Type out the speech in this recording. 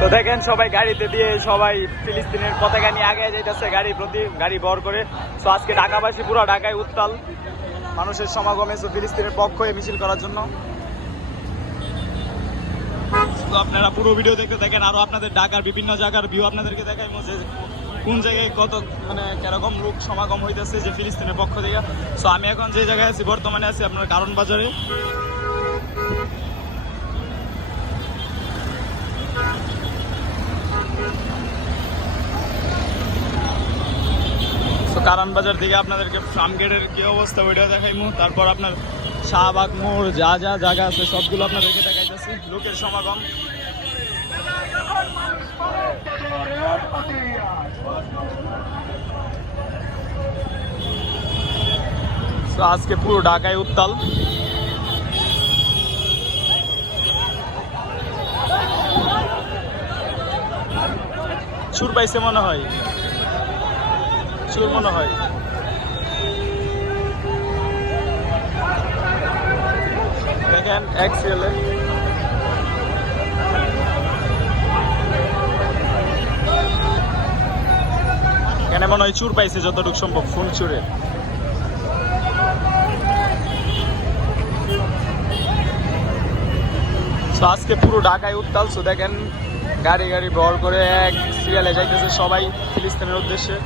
তো দেখেন সবাই গাড়িতে দিয়ে সবাই ফিলিস্তিনের পতাকা নিয়ে আগে যাইতেছে গাড়ি প্রতি গাড়ি ভর করে। তো আজকে ঢাকাবাসী পুরো ঢাকায় উত্তাল, মানুষের সমাগমে ফিলিস্তিনের পক্ষে মিছিল করার জন্য। তো আপনারা পুরো ভিডিও দেখতে দেখেন, আরো আপনাদের ঢাকার বিভিন্ন জায়গার ভিউ আপনাদেরকে দেখাই যে কোন জায়গায় কত মানে কিরকম লোক সমাগম হইতেছে যে ফিলিস্তিনের পক্ষ থেকে। সো আমি এখন যে জায়গায় আছি বর্তমানে আছি আপনার কারণ বাজারে। কারণ বাজার থেকে আপনাদেরকে ফার্ম গেটের কি অবস্থা ওইটা দেখাইমু, তারপর আপনার শাহবাগ মোড় যা যা জায়গা আছে সবগুলো আপনাদেরকে দেখাইতেছি। লোকের সমাগম তো আজকে পুরো ঢাকায় উত্তাল। চুর পাইছে মনে হয়, চুর মনে হয়। দেখেন এক্সেলে এখানে মনে হয় চুর পাইছে যতটুকু সম্ভব, ফোন চুরে। আজকে পুরো ঢাকায় উত্তাল। দেখেন গাড়ি গাড়ি ভর করে এক সিরিয়ালে যাইতেছে সবাই ফিলিস্তিনের উদ্দেশ্যে।